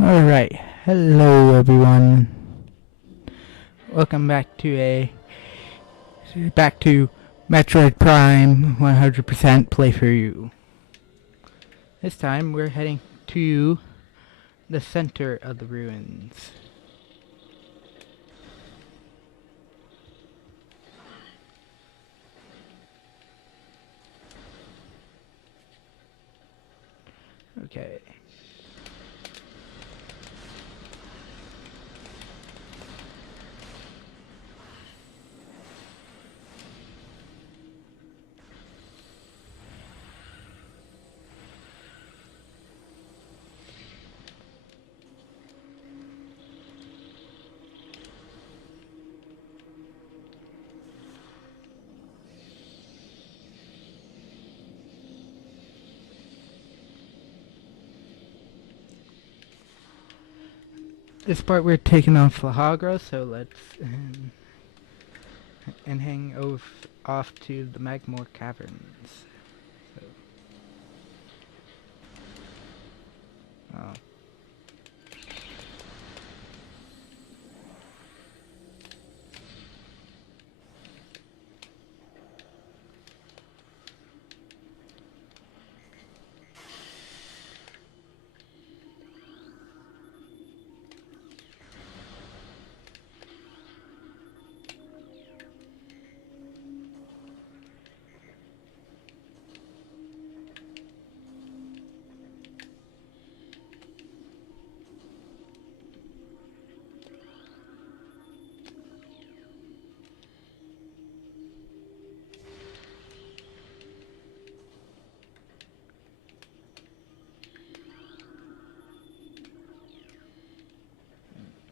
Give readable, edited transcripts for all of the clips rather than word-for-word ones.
Alright, hello everyone. Welcome back to Metroid Prime 100% playthrough. This time we're heading to the center of the ruins. Okay. This part we're taking on Flahaggra, so let's and hang off to the Magmore Caverns. So, oh.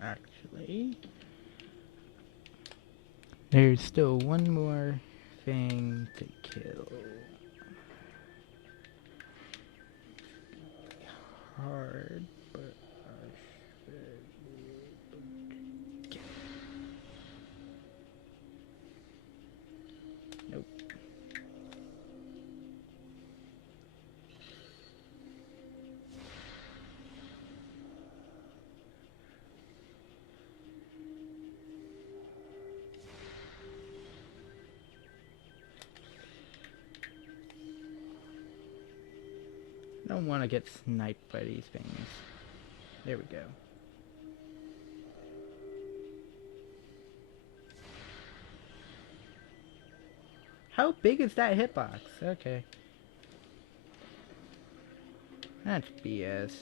Actually, there's still one more thing to kill. Hard, but I should be able to get it. Nope. I don't want to get sniped by these things. There we go. How big is that hitbox? Okay. That's BS.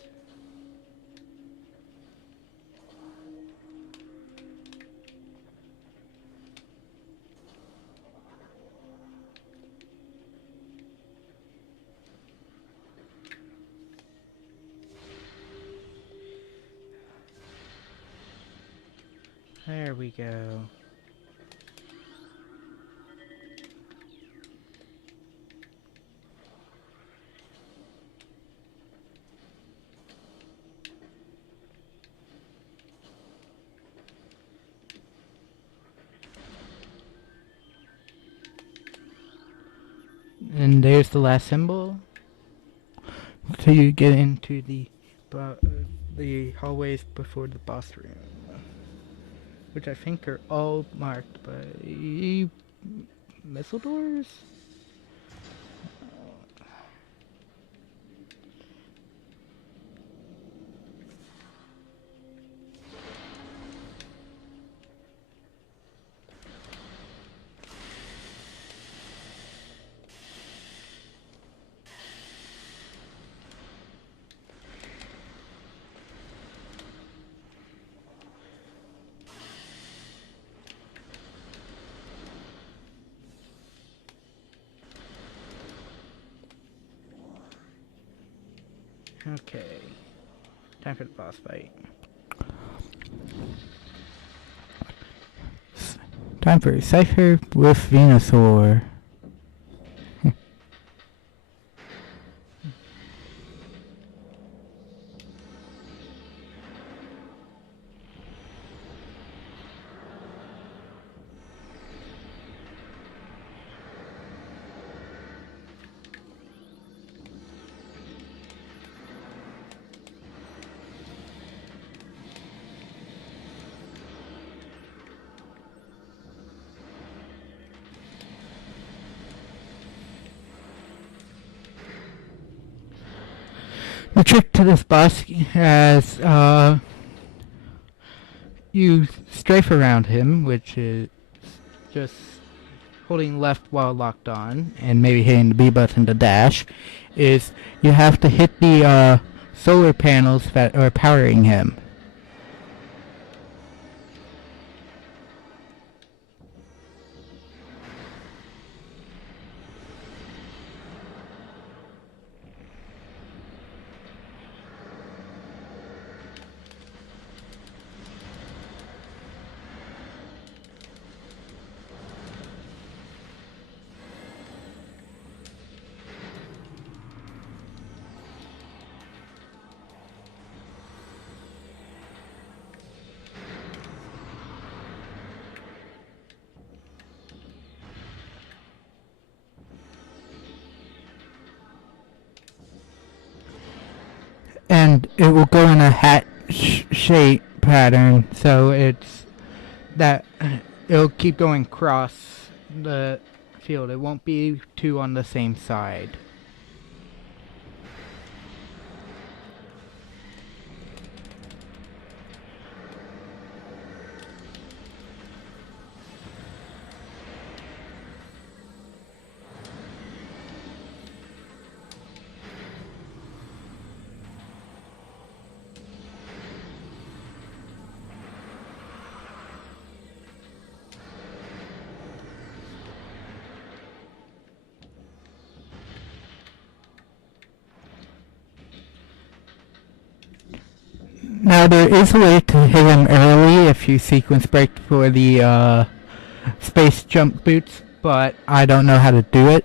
There we go. And there's the last symbol. So you get into the hallways before the boss room, which I think are all marked by missile doors. Okay, time for the boss fight. Time for a cipher with Venusaur. The trick to this boss is you strafe around him, which is just holding left while locked on, and maybe hitting the B button to dash, is you have to hit the solar panels that are powering him. And it will go in a hat shape pattern, so it's that it'll keep going across the field. It won't be two on the same side. Now there is a way to hit him early if you sequence break for the space jump boots, but I don't know how to do it.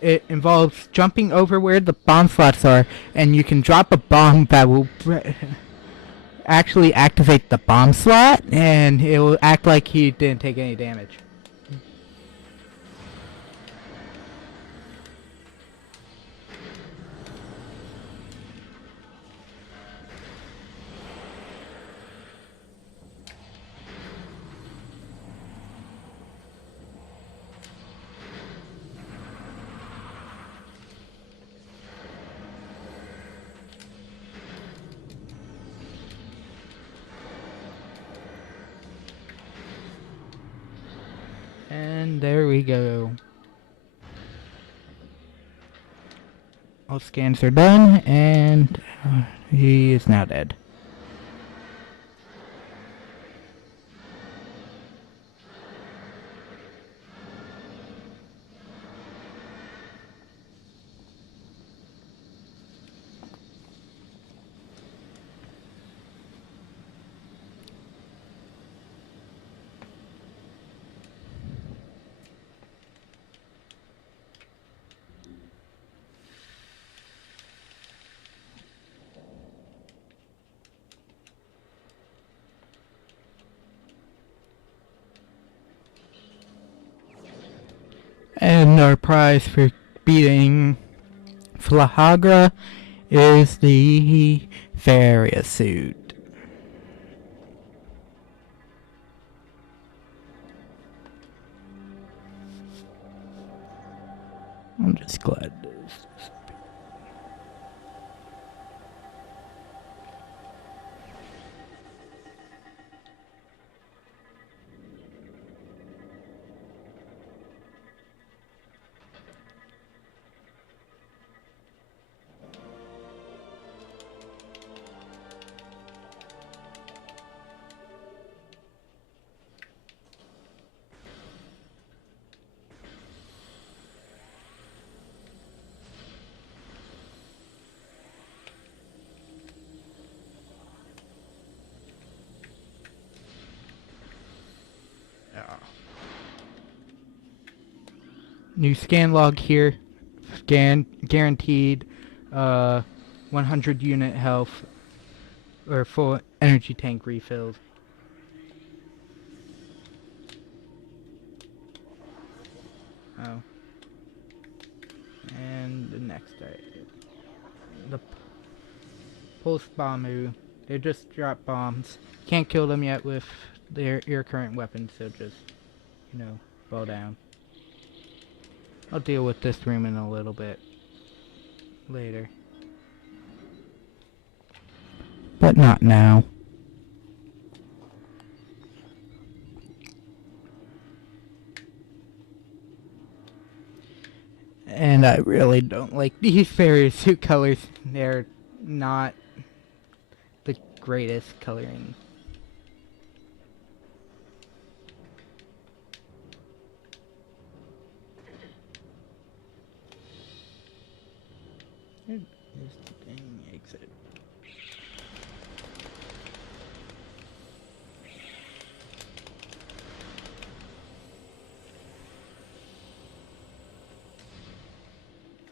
It involves jumping over where the bomb slots are, and you can drop a bomb that will actually activate the bomb slot, and it will act like he didn't take any damage. And there we go. All scans are done, and he is now dead. And our prize for beating Flahaggra is the Varia suit. I'm just glad this. New scan log here. Scan guaranteed 100 unit health or full energy tank refilled. Oh. And the next the pulse bombu. They just drop bombs. Can't kill them yet with your current weapons, so just, fall down. I'll deal with this room in a little bit later. but not now. And I really don't like these fairy suit colors. They're not the greatest coloring. Here's the dang exit.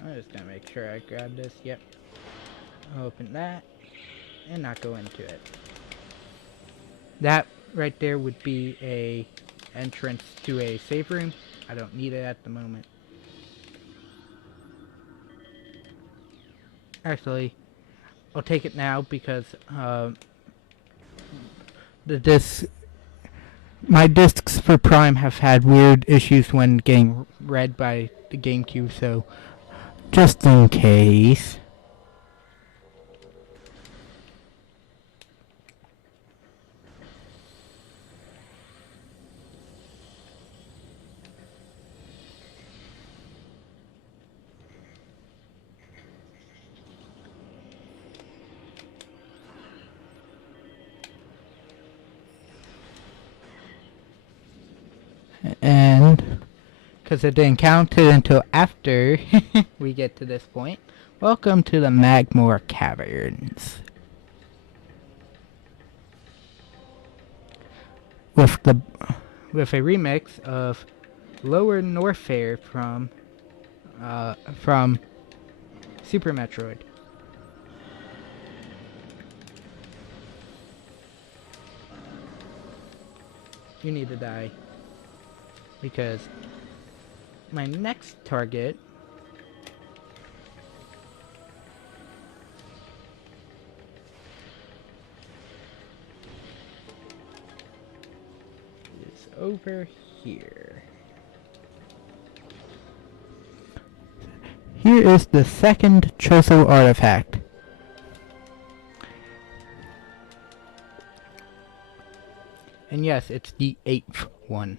I'm just gonna make sure I grab this. Yep. Open that and not go into it. That right there would be a entrance to a save room. I don't need it at the moment. Actually, I'll take it now because my discs for Prime have had weird issues when getting read by the GameCube, so just in case. And because it didn't count it until after we get to this point, welcome to the Magmore Caverns. With a remix of Lower Norfair from Super Metroid. You need to die. Because my next target is over here. Here is the second Chozo artifact. And yes, it's the 8th one.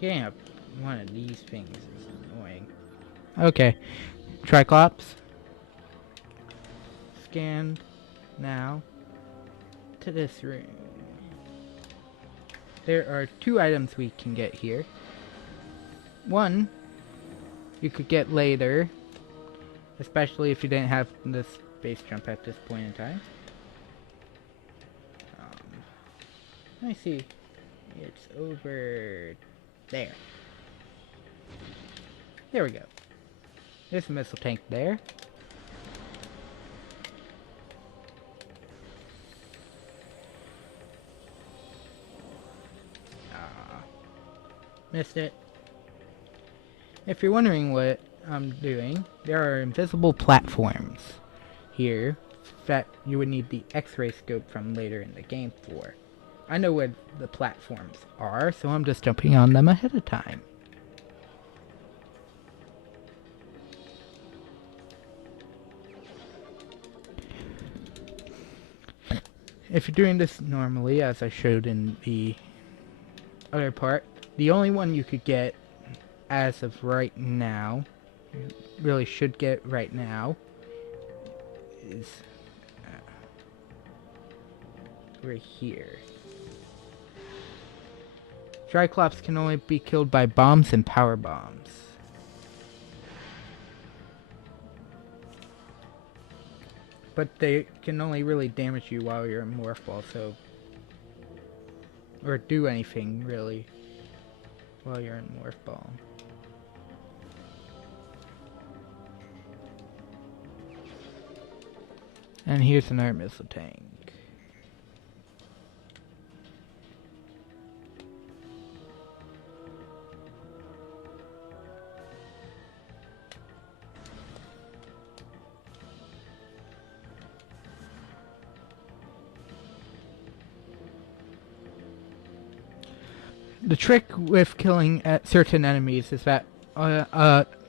Getting up one of these things is annoying. Okay. Triclops. Scanned. Now. To this room. There are 2 items we can get here. One, you could get later. Especially if you didn't have the space jump at this point in time. Let me see. It's over there. There we go. There's a missile tank there. Missed it. If you're wondering what I'm doing, there are invisible platforms here that you would need the X-ray scope from later in the game for. I know where the platforms are, so I'm just jumping on them ahead of time. If you're doing this normally, as I showed in the other part, the only one you could get as of right now, you really should get right now, is over here. Triclops can only be killed by bombs and power bombs. but they can only really damage you while you're in Morph Ball, so... Or do anything, really, while you're in Morph Ball. And here's another missile tank. The trick with killing certain enemies is that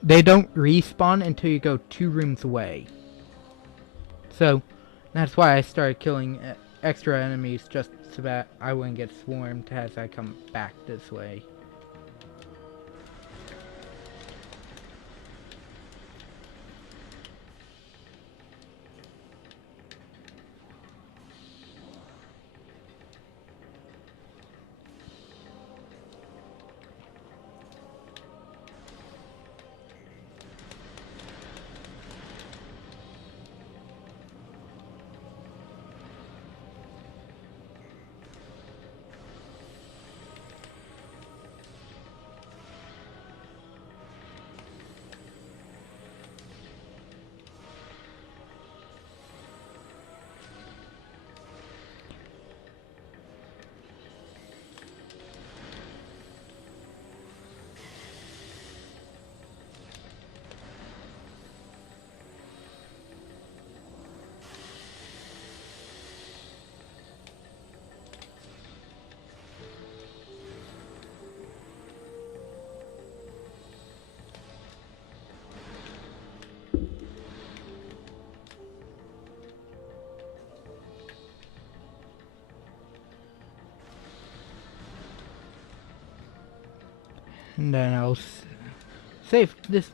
they don't respawn until you go 2 rooms away. So that's why I started killing extra enemies, just so that I wouldn't get swarmed as I come back this way. And then I'll save this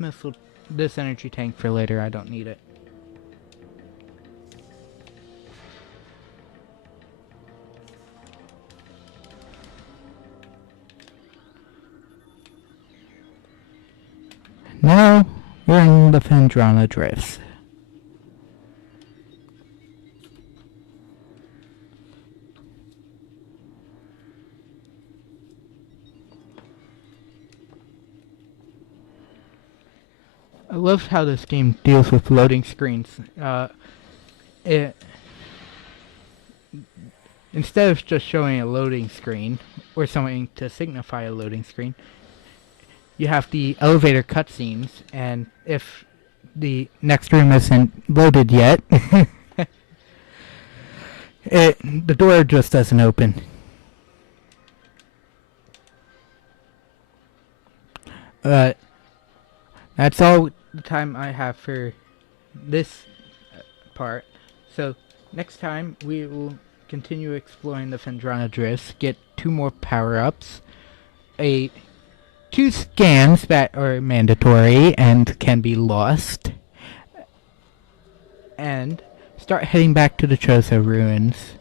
energy tank for later. I don't need it. Now we're in the Phendrana drifts. I love how this game deals with loading screens. Instead of just showing a loading screen, or something to signify a loading screen, you have the elevator cutscenes, and if the next room isn't loaded yet, the door just doesn't open. That's all the time I have for this part. So next time we will continue exploring the Phendrana drifts, get 2 more power-ups, 2 scans that are mandatory and can be lost, and start heading back to the Chozo ruins.